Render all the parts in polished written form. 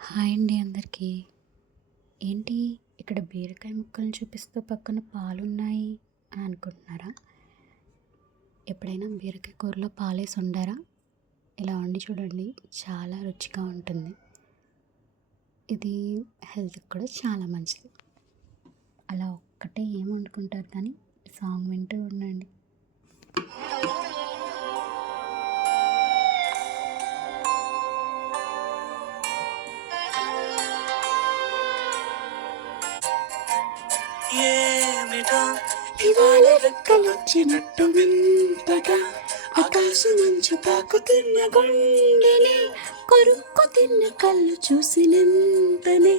Hi అండి అందరికీ. ఏంటి ఇక్కడ బీరకాయ ముక్కలను చూపిస్తూ పక్కన పాలున్నాయి అని అనుకుంటున్నారా? ఎప్పుడైనా బీరకాయ కూరలో పాలేసి వండారా? ఇలా వండి చూడండి, చాలా రుచిగా ఉంటుంది. ఇది హెల్త్‌కి కూడా చాలా మంచిది. అలా ఒక్కటే ఏం వండుకుంటారు కానీ సాంగ్ వింటూ ఉండండి. ఏమిటో ఇవాళ రెక్కలొచ్చినట్టు వింతగా ఆకాశమంచు తాకుతున్న గుండెని కొరుక్కు తిన్న కళ్ళు చూసినంతనే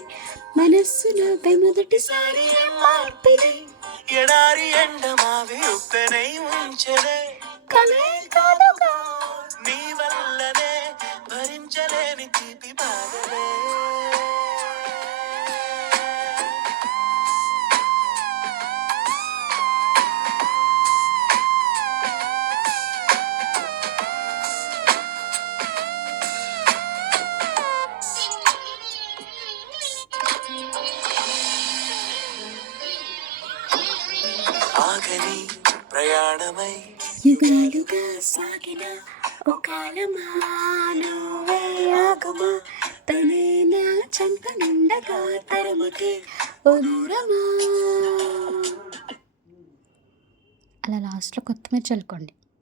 మనస్సులో మొదటిసారి మార్పిది ఎడారి ఎండ మావి ఉప్పెనై ఉంచెనే కలే కాదుగా నీ వల్లనే భరించలేని తీపి బాధలే ఆగని ప్రయాణమై యుగాలుగా సాగిన ఒకాలమానువే ఆగమా తనే నా చెంత నిండగా తరముకి ఒదూరమా. అలా లాస్ట్‌లో కొత్తిమీర చల్లుకోండి.